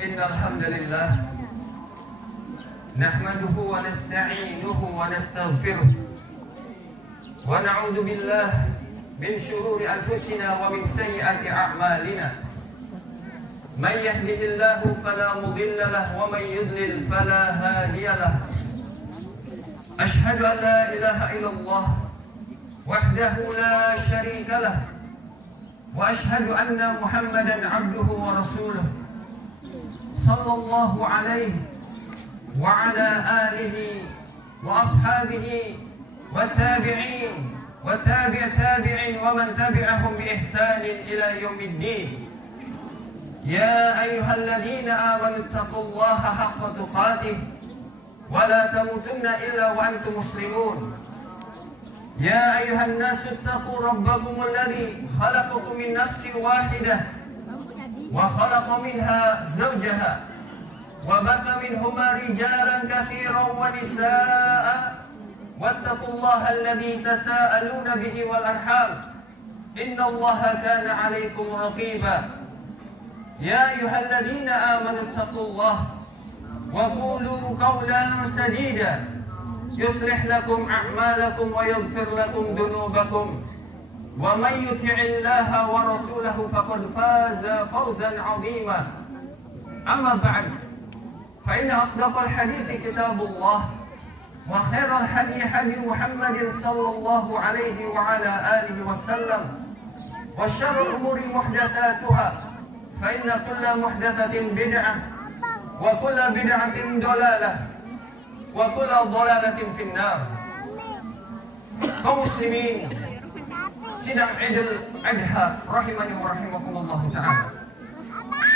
Innal hamdalillah nahmaduhu wa nasta'inuhu wa nastaghfiruh wa na'udzu billahi min shururi anfusina wa min sayyiati a'malina. Man yahdihillahu fala mudilla lahu wa man yudlil fala hadiya lahu. Ashhadu an la ilaha illallah wahdahu la syarika lahu wa ashhadu anna Muhammadan 'abduhu wa rasuluh sallallahu alaihi wa ala alihi wa ashabihi wa tabi'in wa tabi'in wa man tabi'ahum bi ihsanin ila yaumiddin. Ya ayyuhalladzina amanu taqullaha haqqa tuqatih wa la tamutunna illa wa antum muslimun. Ya ayyuhan nasu taqu rabbakum alladzi khalaqakum min nafsin wahidah wa khalaqa minha zawjaha wa batha minhuma rijalan katsiran wa nisaa'a wattaqullaha alladzi tasaaluna bihi wal arham innallaha kana 'alaykum raqiba. Ya ayyuhalladzina amanu taqullaha wa qulu qawlan sadida yuslih lakum a'malakum wa yaghfir lakum dhunubakum wa man yuti'illaha wa rasulahu faqad faza fawzan 'azima. Amma ba'd, fa inna asdaqal hadithi kitabullah wa khairal hadi hadi Muhammadin sallallahu alaihi wa ala alihi wasallam wa syarrul umuri muhdatsatuha fa inna kulla muhdatsatin bid'ah wa kulla bid'atin dhalalah wa kulla dhalalatin finnar. Kaum muslimin sidang Idul Adha rahimani wa rahimakumullah ta'ala.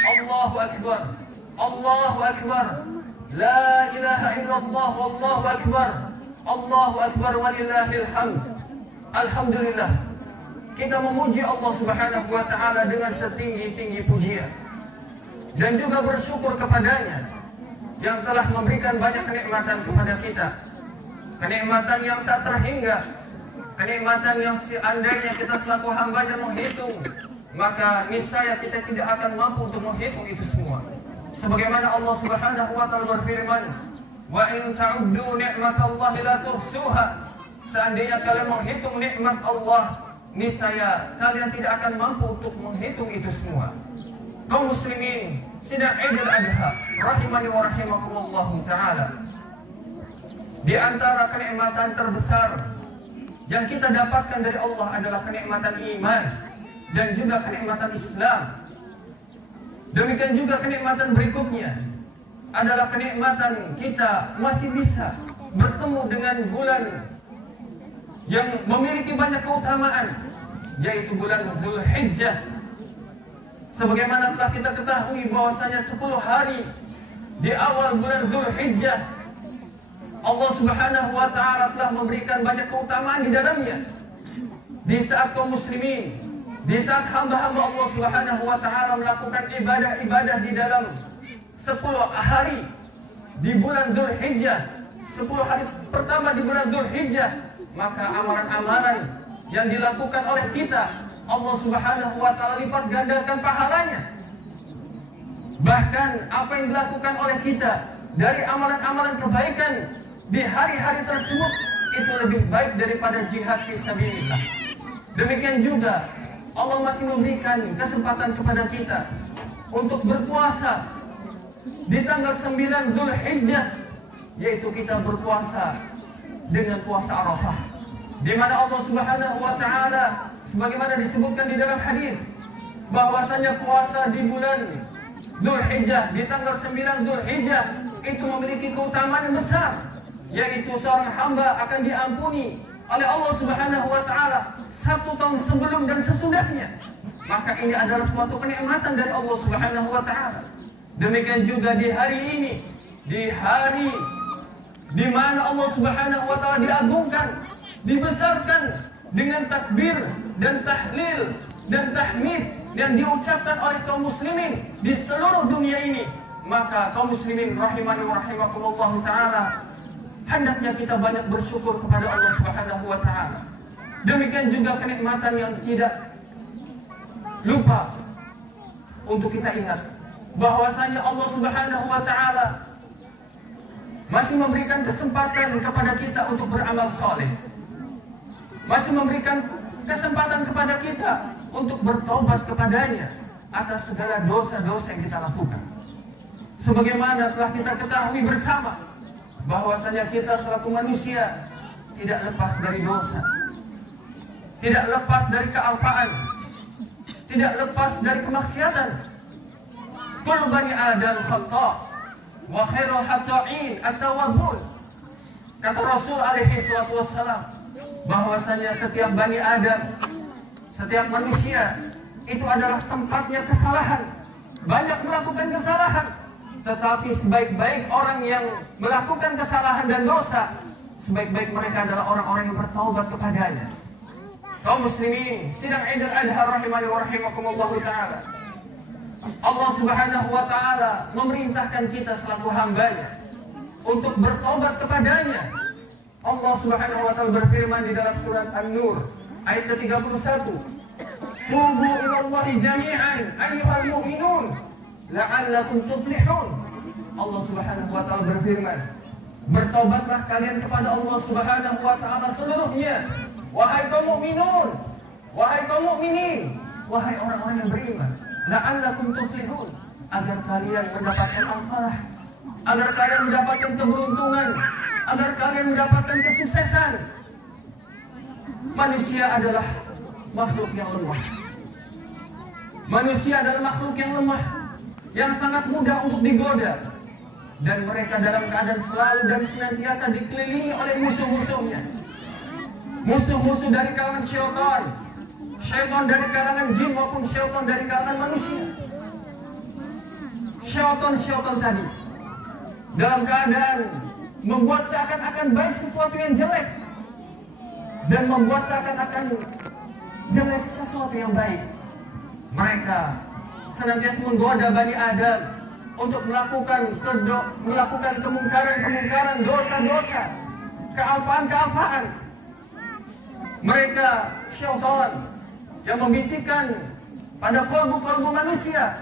Allahu akbar, Allahu akbar, la ilaha illallah, wallahu akbar, Allahu akbar walillahil hamd. Alhamdulillah, kita memuji Allah Subhanahu wa ta'ala dengan setinggi-tinggi pujian dan juga bersyukur kepadanya yang telah memberikan banyak kenikmatan kepada kita, kenikmatan yang tak terhingga, kenikmatan yang seandainya kita selaku hambanya menghitung, maka niscaya kita tidak akan mampu untuk menghitung itu semua. Sebagaimana Allah Subhanahu wa ta'ala berfirman, wa in ta'uddu ni'matallahi la tuhsuha. Seandainya kalian menghitung nikmat Allah, niscaya kalian tidak akan mampu untuk menghitung itu semua. Kaum muslimin sidang Idul Adha rahimani wa rahimakumullah ta'ala, di antara kenikmatan terbesar yang kita dapatkan dari Allah adalah kenikmatan iman dan juga kenikmatan Islam. Demikian juga kenikmatan berikutnya adalah kenikmatan kita masih bisa bertemu dengan bulan yang memiliki banyak keutamaan, yaitu bulan Zulhijjah. Sebagaimana telah kita ketahui bahwasanya 10 hari di awal bulan Zulhijjah Allah Subhanahu wa ta'ala telah memberikan banyak keutamaan di dalamnya. Di saat kaum muslimin, di saat hamba-hamba Allah Subhanahu wa ta'ala melakukan ibadah-ibadah di dalam 10 hari di bulan Zulhijjah, 10 hari pertama di bulan Zulhijjah, maka amalan-amalan yang dilakukan oleh kita Allah Subhanahu wa ta'ala lipat gandakan pahalanya. Bahkan apa yang dilakukan oleh kita dari amalan-amalan kebaikan di hari-hari tersebut itu lebih baik daripada jihad fisabilillah. Demikian juga Allah masih memberikan kesempatan kepada kita untuk berpuasa di tanggal 9 Zulhijjah, yaitu kita berpuasa dengan puasa Arafah, di mana Allah Subhanahu wa ta'ala sebagaimana disebutkan di dalam hadis bahwasanya puasa di bulan Zulhijjah, di tanggal 9 Zulhijjah itu memiliki keutamaan yang besar, yaitu seorang hamba akan diampuni oleh Allah Subhanahu wa ta'ala 1 tahun sebelum dan sesudahnya. Maka ini adalah suatu kenikmatan dari Allah Subhanahu wa ta'ala. Demikian juga di hari ini, di hari di mana Allah Subhanahu wa ta'ala diagungkan, dibesarkan dengan takbir dan tahlil dan tahmid yang diucapkan oleh kaum muslimin di seluruh dunia ini, maka kaum muslimin rahimani wa rahimakumullah ta'ala, hendaknya kita banyak bersyukur kepada Allah Subhanahu wa ta'ala. Demikian juga kenikmatan yang tidak lupa untuk kita ingat, bahwasanya Allah Subhanahu wa taala masih memberikan kesempatan kepada kita untuk beramal soleh, masih memberikan kesempatan kepada kita untuk bertobat kepadanya atas segala dosa-dosa yang kita lakukan. Sebagaimana telah kita ketahui bersama bahwasanya kita selaku manusia tidak lepas dari dosa, tidak lepas dari kealpaan, tidak lepas dari kemaksiatan. Kullu bani Adam khata' wa khairul khata'in at-tawwabun. Kata Rasul alaihi salatu wassalam bahwasanya setiap bani Adam, setiap manusia itu adalah tempatnya kesalahan, banyak melakukan kesalahan. Tetapi sebaik-baik orang yang melakukan kesalahan dan dosa, sebaik-baik mereka adalah orang-orang yang bertaubat kepadanya. Kaum muslimin, sidang Idul Adha rahimani wa rahimakumullah taala. Allah Subhanahu wa taala memerintahkan kita selaku hambanya untuk bertobat kepadanya. Allah Subhanahu wa taala berfirman di dalam surat An-Nur ayat ke-31, "Tubu ilallahi jami'an ayyuhal mu'minun la'allakum tuflihun." Allah Subhanahu wa taala berfirman, bertobatlah kalian kepada Allah Subhanahu wa taala seluruhnya, wahai kaum mukminun, wahai kaum mukminin, wahai orang-orang yang beriman, la'allakum tuflihun, agar kalian mendapatkan al-falah, agar kalian mendapatkan keberuntungan, agar kalian mendapatkan kesuksesan. Manusia adalah makhluk yang lemah. Manusia adalah makhluk yang lemah, yang sangat mudah untuk digoda, dan mereka dalam keadaan selalu dan senantiasa dikelilingi oleh musuh-musuhnya. Musuh-musuh dari kalangan syaitan, syaitan dari kalangan jin maupun syaitan dari kalangan manusia. Syaitan tadi dalam keadaan membuat seakan-akan baik sesuatu yang jelek, dan membuat seakan-akan jelek sesuatu yang baik. Mereka senantiasa menggoda Bani Adam untuk melakukan kemungkaran, dosa-dosa, kealpaan. Mereka syaitan yang membisikkan pada kalbu-kalbu manusia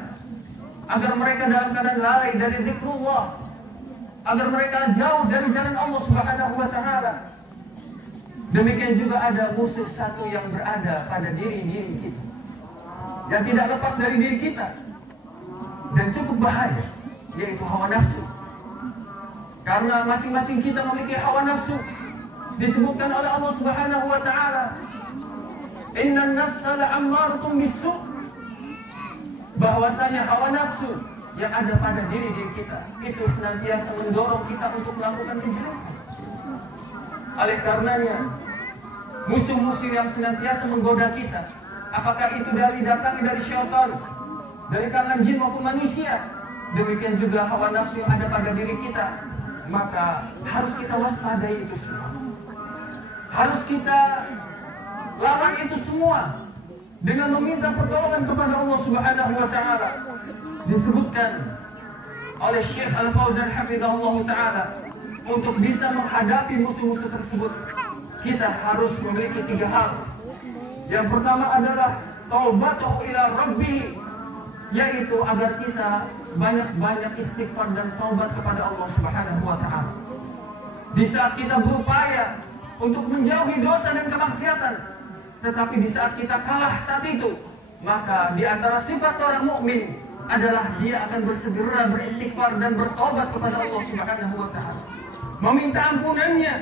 agar mereka dalam keadaan lalai dari zikrullah, agar mereka jauh dari jalan Allah Subhanahu wa taala. Demikian juga ada musuh satu yang berada pada diri kita, yang tidak lepas dari diri kita dan cukup bahaya, yaitu hawa nafsu. Karena masing-masing kita memiliki hawa nafsu, disebutkan oleh Allah Subhanahu wa taala, "Innan nafsa la'ammaratun bis-su'." Bahwasanya hawa nafsu yang ada pada diri kita itu senantiasa mendorong kita untuk melakukan kejelekan. Oleh karenanya, musuh-musuh yang senantiasa menggoda kita, apakah itu datangnya dari syaitan, dari kalangan jin maupun manusia, demikian juga hawa nafsu yang ada pada diri kita, maka harus kita waspadai itu semua. Harus kita lawan itu semua dengan meminta pertolongan kepada Allah Subhanahu wa taala. Disebutkan oleh Syekh Al-Fauzan hafizahullah taala, untuk bisa menghadapi musuh-musuh tersebut, kita harus memiliki 3 hal. Yang pertama adalah taubatuhu ila rabbih, yaitu agar kita banyak-banyak istighfar dan taubat kepada Allah Subhanahu wa taala. Di saat kita berupaya untuk menjauhi dosa dan kemaksiatan, tetapi di saat kita kalah saat itu, maka di antara sifat seorang mukmin adalah dia akan bersegera beristighfar dan bertobat kepada Allah Subhanahu wa taala, meminta ampunannya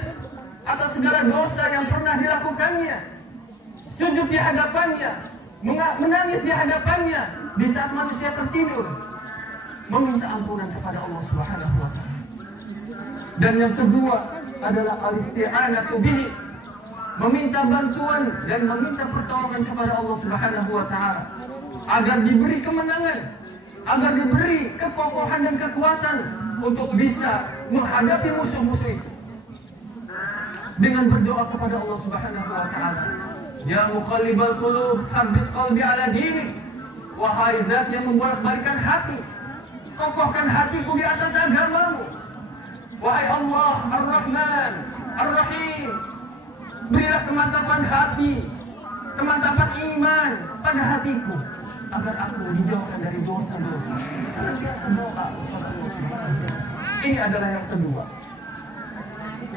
atas segala dosa yang pernah dilakukannya, sujud di hadapannya, menangis di hadapannya di saat manusia tertidur, meminta ampunan kepada Allah Subhanahu wa taala. Dan yang kedua adalah al-isti'anatu bihi, meminta bantuan dan meminta pertolongan kepada Allah Subhanahu wa taala agar diberi kemenangan, agar diberi kekokohan dan kekuatan untuk bisa menghadapi musuh-musuh itu. Dengan berdoa kepada Allah Subhanahu wa taala, "Ya muqallibal qulub, tsabbit qalbi ala dinik." Wahai Zat yang membolak-balikan hati, kokohkan hatiku di atas agamamu. Wahai Allah Ar-Rahman Ar-Rahim, berilah kemantapan hati, kemantapan iman pada hatiku, agar aku dijauhkan dari dosa-dosa. Senantiasa doa kepada Allah Subhanahu wa Ta'ala. Ini adalah yang kedua.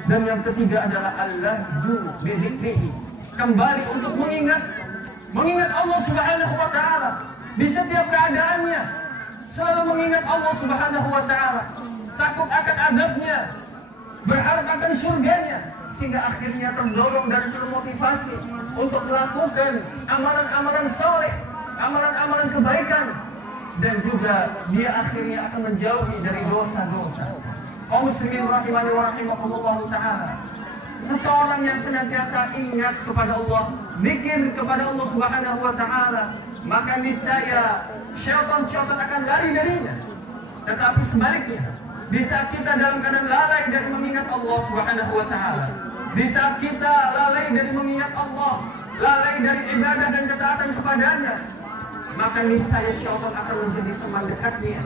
Dan yang ketiga adalah al-lahju bi dzikrihi. Kembali untuk mengingat Allah Subhanahu wa Ta'ala di setiap keadaannya. Selalu mengingat Allah Subhanahu wa Ta'ala, takut akan azabnya, berharap akan surganya, sehingga akhirnya terdorong dan termotivasi untuk melakukan amalan-amalan soleh, amalan-amalan kebaikan, dan juga dia akhirnya akan menjauhi dari dosa-dosa. Kaum muslimin rahimani wa rahimakumullah ta'ala, seseorang yang senantiasa ingat kepada Allah, zikir kepada Allah Subhanahu wa Ta'ala, maka niscaya syaitan akan lari darinya. Tetapi sebaliknya, di saat kita dalam keadaan lalai dari mengingat Allah Subhanahu wa Ta'ala, di saat kita lalai dari mengingat Allah, lalai dari ibadah dan ketaatan kepadanya, maka niscaya syaitan akan menjadi teman dekatnya.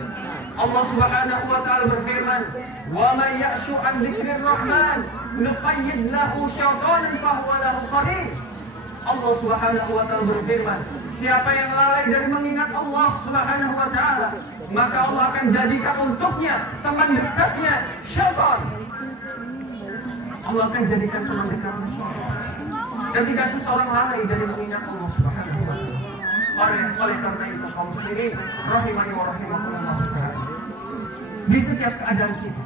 Allah Subhanahu wa Ta'ala berfirman, "Wa may ya'shu 'an dzikrir rahman nuqayyid lahu syaitanan fa huwa lahu qarin." Allah Subhanahu wa Ta'ala berfirman, siapa yang lalai dari mengingat Allah Subhanahu wa Ta'ala, maka Allah akan jadikan untuknya teman dekatnya syaitan. Allah akan jadikan teman dekatnya syaitan. Ketika seseorang lalai dari mengingat Allah Subhanahu wa Ta'ala, oleh karena itu kaum muslimin rahimani wa rahimakumullah ta'ala, di setiap keadaan kita,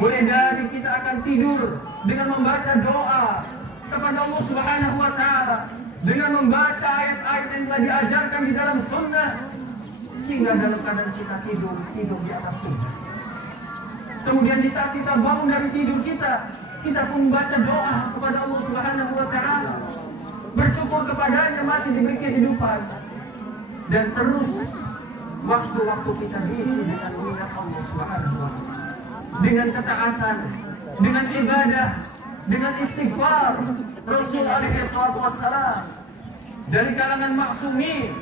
mulai dari kita akan tidur dengan membaca doa kepada Allah Subhanahu wa Ta'ala, dengan membaca ayat-ayat yang telah diajarkan di dalam sunnah, sehingga dalam keadaan kita tidur di atas sunnah. Kemudian di saat kita bangun dari tidur kita pun membaca doa kepada Allah Subhanahu wa Ta'ala, bersyukur kepadanya masih diberi kehidupan, dan terus waktu-waktu kita diisi dengan mengingat Allah Subhanahu wa Ta'ala, dengan ketaatan, dengan ibadah, dengan istighfar. Rasul alaihi salatu wassalam dari kalangan maksumin,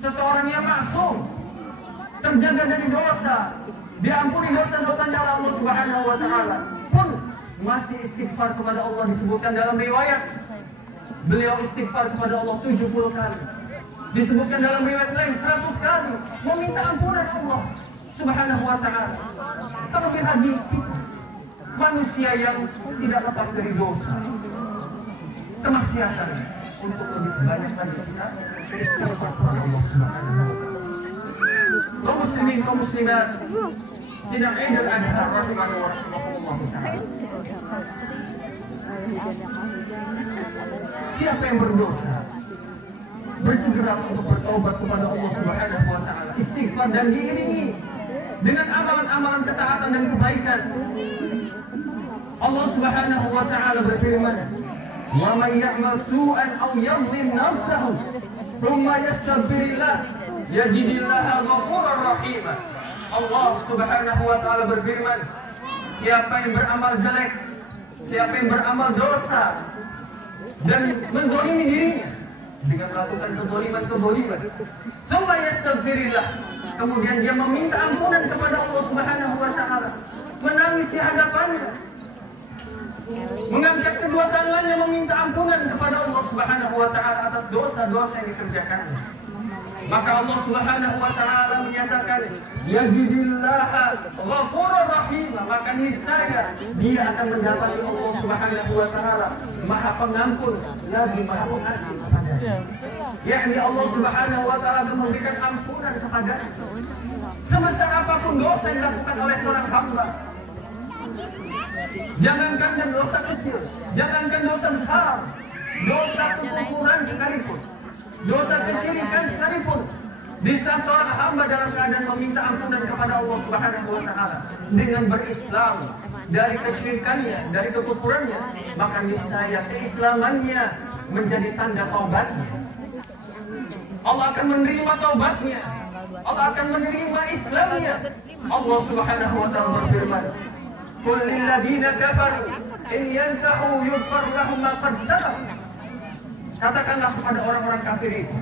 seseorang yang maksum, terjaga dari dosa, diampuni dosa-dosanya oleh Allah Subhanahu wa Ta'ala, pun masih istighfar kepada Allah. Disebutkan dalam riwayat, beliau istighfar kepada Allah 70 kali. Disebutkan dalam riwayat lain 100 kali meminta ampunan Allah Subhanahu wa Ta'ala. Terlebih lagi kita, manusia yang tidak lepas dari dosa, kemaksiatan, untuk lebih banyak lagi kita istighfar kepada Allah Subhanahu wa Ta'ala. Kaum muslimin, kaum muslimat, sidang Idul Adha rahimani wa rahimakumullah ta'ala. Siapa yang berdosa, bersegera untuk bertobat kepada Allah Subhanahu wa Ta'ala, istighfar, dan diiringi dengan amalan-amalan ketaatan dan kebaikan. Allah Subhanahu wa Ta'ala berfirman, "Wa may ya'mal su'an aw yadhlim nafsahu thumma yastaghfirillah yajidillaha ghafurar rahim." Allah Subhanahu wa Ta'ala berfirman, siapa yang beramal jelek, siapa yang beramal dosa dan menzalimi dirinya dengan melakukan kezaliman, thumma yastaghfirillah, kemudian dia meminta ampunan kepada Allah Subhanahu wa Ta'ala, menangis di hadapannya, mengangkat kedua tangannya meminta ampunan kepada Allah Subhanahu wa Ta'ala atas dosa-dosa yang dikerjakannya, maka Allah Subhanahu wa Ta'ala menyatakan, yajidillaha ghafurur rahim, maka niscaya dia akan mendapati Allah Subhanahu wa Ta'ala Maha Pengampun lagi Maha Pengasih kepadanya. Yakni Allah Subhanahu wa Ta'ala akan memberikan ampunan kepadanya sebesar apapun dosa yang dilakukan oleh seorang hamba. Jangankan dosa kecil, jangankan dosa besar, dosa kekufuran sekalipun, dosa kesyirikan sekalipun, di saat seorang hamba dalam keadaan meminta ampunan kepada Allah Subhanahu wa Ta'ala dengan berislam dari kesyirikannya, dari kekufurannya, maka niscaya keislamannya menjadi tanda taubatnya. Allah akan menerima taubatnya, Allah akan menerima Islamnya. Allah Subhanahu wa Ta'ala berfirman, "Qul lil ladzina kafaru in yantahu yughfar lahum ma qad salaf." Katakanlah kepada orang-orang kafir itu,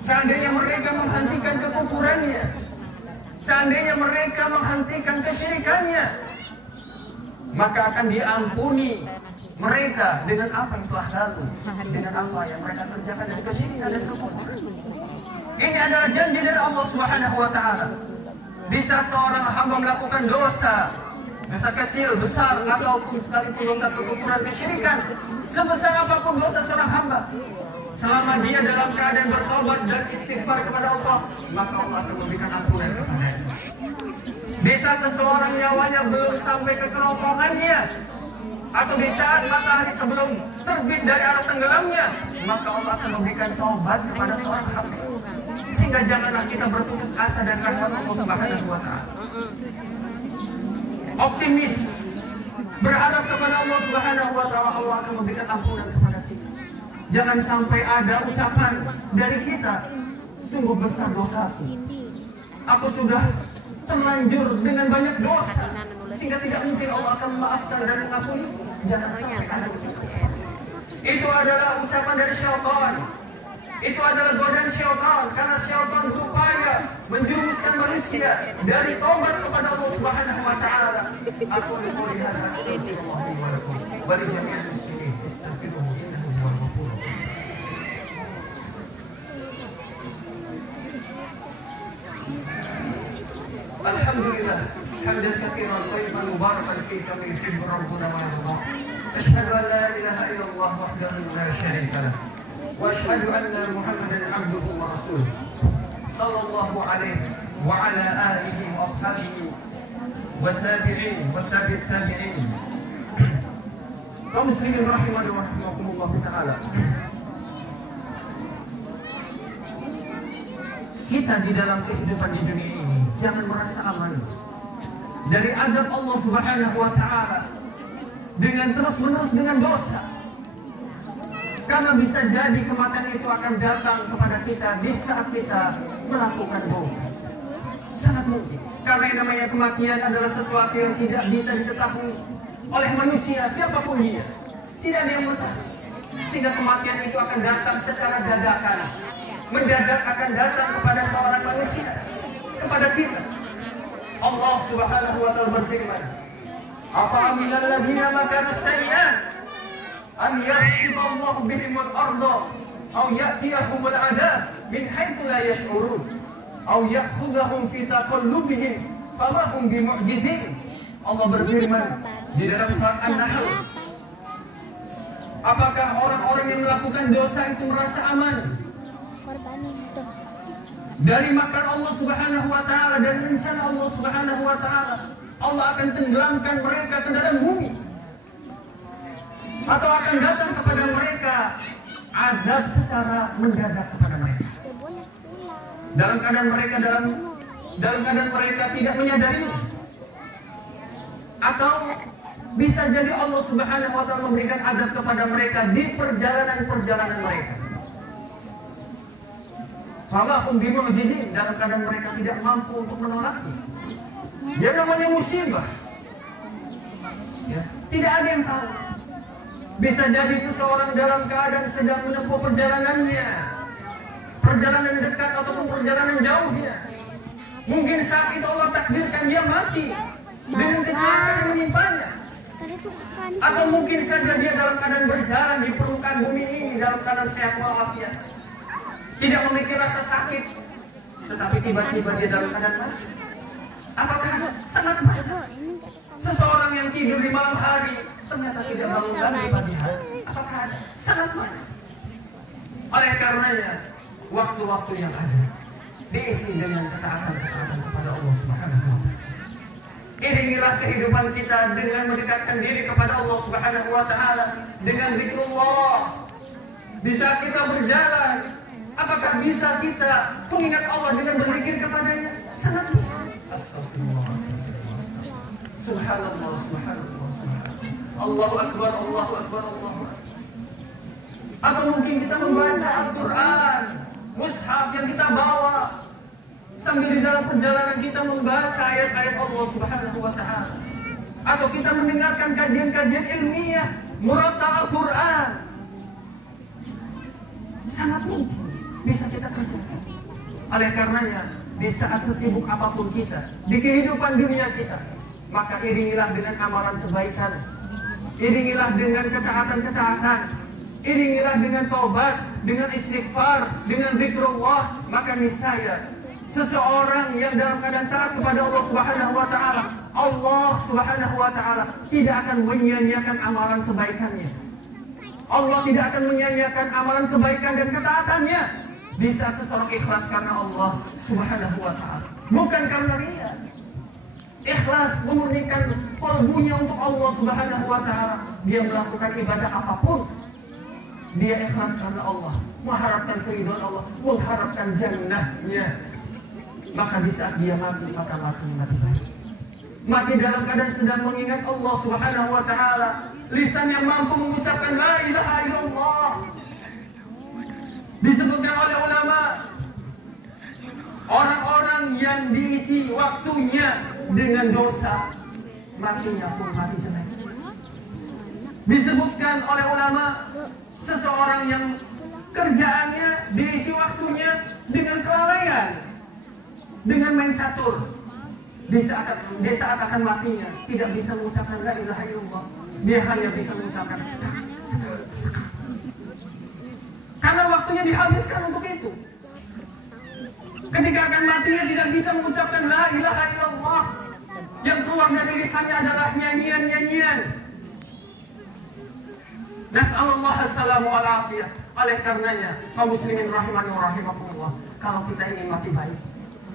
seandainya mereka menghentikan kekufurannya, seandainya mereka menghentikan kesyirikannya, maka akan diampuni mereka dengan apa yang telah lalu, dengan apa yang mereka kerjakan dan kesyirikan dan kekufuran. Ini adalah janji dari Allah Subhanahu wa taala. Di saat seorang hamba melakukan dosa kecil, besar, ataupun sekalipun dosa kekufuran, kesyirikan, sebesar apapun dosa seorang hamba, selama dia dalam keadaan bertobat dan istighfar kepada Allah, maka Allah akan memberikan ampunan kepadanya. Bisa seseorang nyawanya belum sampai ke kerongkongannya, atau di saat matahari sebelum terbit dari arah tenggelamnya, maka Allah akan memberikan taubat kepada seorang hamba. Sehingga janganlah kita berputus asa dan rahmat Allah Subhanahu wa taala. Optimis, berharap kepada Allah Subhanahu wa taala, Allah akan memberikan ampunan kepada kita. Jangan sampai ada ucapan dari kita, sungguh besar dosaku, aku sudah terlanjur dengan banyak dosa, sehingga tidak mungkin Allah akan memaafkan dan mengampuni. Jangan sampai ada ucapan seperti itu. Itu adalah ucapan dari syaitan. Itu adalah godaan syaitan, karena syaitan berupaya menjerumuskan manusia dari taubat kepada Allah Subhanahu wa taala. Aku qouli hadza astaghfirullahi wa lakum wa li jami'il muslimin istaghfiruhu innahu huwal ghafurur rahim. Alhamdulillah hamdan katsiran thayyiban mubarakan fihi kama yuhibbu rabbuna wa yarda. Asyhadu an la ilaha illallah wahdahu la syarika lahu وأشهد أن محمدا عبده ورسوله صلى الله عليه وعلى آله وأصحابه والتابعين والتابع التابعين. kaum muslimin rahimani wa rahimakumullah taala. Kita di dalam kehidupan di dunia ini jangan merasa aman dari azab Allah Subhanahu wa taala dengan terus-menerus dengan dosa. Karena bisa jadi kematian itu akan datang kepada kita di saat kita melakukan dosa. Sangat mungkin. Karena yang namanya kematian adalah sesuatu yang tidak bisa diketahui oleh manusia, siapapun dia. Tidak ada yang mengetahui. Sehingga kematian itu akan datang secara dadakan. Mendadak akan datang kepada seorang manusia, kepada kita. Allah Subhanahu wa taala berfirman, "Afa aminal ladzina makaru sayyi'at an yakhshifa bihim al-ardha aw ya'tiyahum al-'adab min haitsu la yash'urun aw ya'khudhahum fi taqallubihim fama hum bimu'jizin." Allah berfirman di dalam surat An-Nahl, apakah orang-orang yang melakukan dosa itu merasa aman dari makar Allah Subhanahu wa taala dan rencana Allah Subhanahu wa taala? Allah akan tenggelamkan mereka ke dalam bumi, atau akan datang kepada mereka azab secara mendadak kepada mereka dalam keadaan mereka tidak menyadari. Atau bisa jadi Allah Subhanahu wa taala memberikan azab kepada mereka di perjalanan mereka. Fama hum bimu'jizin, dalam keadaan mereka tidak mampu untuk menolaknya. Dia namanya musibah. Ya, tidak ada yang tahu. Bisa jadi seseorang dalam keadaan sedang menempuh perjalanannya, perjalanan dekat ataupun perjalanan jauh dia. Mungkin saat itu Allah takdirkan dia mati dengan kecelakaan yang menimpanya. Atau mungkin saja dia dalam keadaan berjalan di permukaan bumi ini dalam keadaan sehat walafiat, tidak memiliki rasa sakit, tetapi tiba-tiba dia dalam keadaan mati. Apakah sangat banyak seseorang yang tidur di malam hari ternyata tidak bangun lagi di pagi hari? Apakah ada? Sangat banyak. Oleh karenanya, waktu-waktu yang ada diisi dengan ketaatan kepada Allah Subhanahu wa taala. Iringilah kehidupan kita dengan mendekatkan diri kepada Allah Subhanahu wa taala dengan zikrullah. Di saat kita berjalan, apakah bisa kita mengingat Allah dengan berzikir kepadanya? Sangat bisa. Subhanallah, subhanallah, subhanallah. Allahu akbar, Allahu akbar, Allahu akbar. Atau mungkin kita membaca Al-Quran, mushaf yang kita bawa, sambil di dalam perjalanan kita membaca ayat-ayat Allah Subhanahu wa taala. Atau kita mendengarkan kajian-kajian ilmiah, murattal Al-Quran. Sangat mungkin bisa kita kerjakan. Oleh karenanya, di saat sesibuk apapun kita di kehidupan dunia kita, maka iringilah dengan amalan kebaikan. iringilah dengan ketaatan-ketaatan, iringilah dengan taubat, dengan istighfar, dengan zikrullah, maka niscaya seseorang yang dalam keadaan taat kepada Allah Subhanahu wa taala, Allah Subhanahu wa taala tidak akan menyia-nyiakan amalan kebaikannya. Allah tidak akan menyia-nyiakan amalan kebaikan dan ketaatannya di saat seseorang ikhlas karena Allah Subhanahu wa taala, bukan karena riya. Ikhlas memurnikan kalbunya untuk Allah Subhanahu wa taala. Dia melakukan ibadah apapun, dia ikhlas karena Allah, mengharapkan keridhaan Allah, mengharapkan jannahnya. Maka di saat dia mati, maka mati baik. Mati dalam keadaan sedang mengingat Allah Subhanahu wa taala. Lisan yang mampu mengucapkan la ilaha illallah. Disebutkan oleh ulama, orang-orang yang diisi waktunya dengan dosa, matinya pun mati jelek. Disebutkan oleh ulama, seseorang yang kerjaannya diisi waktunya dengan kelalaian, dengan main catur, di saat akan matinya tidak bisa mengucapkan la ilaha illallah. Dia hanya bisa mengucapkan sekar. Karena waktunya dihabiskan untuk itu. Ketika akan matinya tidak bisa mengucapkan la ilaha illallah. Yang keluar dari lisannya adalah nyanyian-nyanyian. Nas'alullah assalamu wal afiyah. Oleh karenanya, kaum muslimin rahimani wa rahimakumullah, kalau kita ingin mati baik,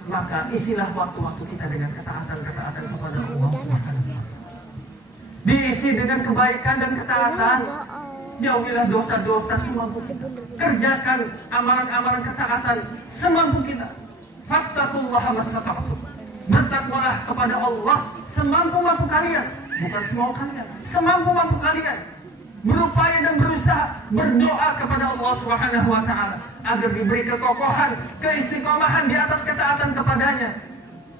maka isilah waktu-waktu kita dengan ketaatan-ketaatan kepada Allah Subhanahu wa taala. Diisi dengan kebaikan dan ketaatan. Jauhilah dosa-dosa semampu kita. Kerjakan amalan-amalan ketaatan semampu kita. Fattaqullaha mastata'tum. Bertakwalah kepada Allah semampu-mampu kalian, bukan semau kalian, semampu-mampu kalian. Berupaya dan berusaha berdoa kepada Allah Subhanahu wa taala agar diberi kekokohan, keistiqomahan di atas ketaatan kepadanya.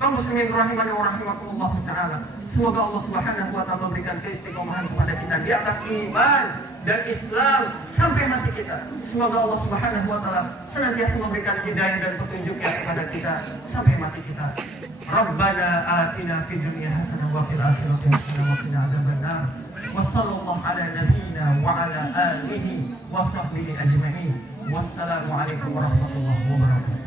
Kaum muslimin rahimani wa rahimakumullah taala, semoga Allah Subhanahu wa taala memberikan keistiqomahan kepada kita di atas iman dan Islam sampai mati kita. Semoga Allah Subhanahu wa taala senantiasa memberikan hidayah dan petunjuknya kepada kita sampai mati kita. Rabbana atina fid dunya hasanah wa fil akhirati hasanah wa qina adzabannar. Wassallallahu ala nabiyyina wa ala alihi wa sahbihi ajma'in. Wassalamu alaikum warahmatullahi wabarakatuh.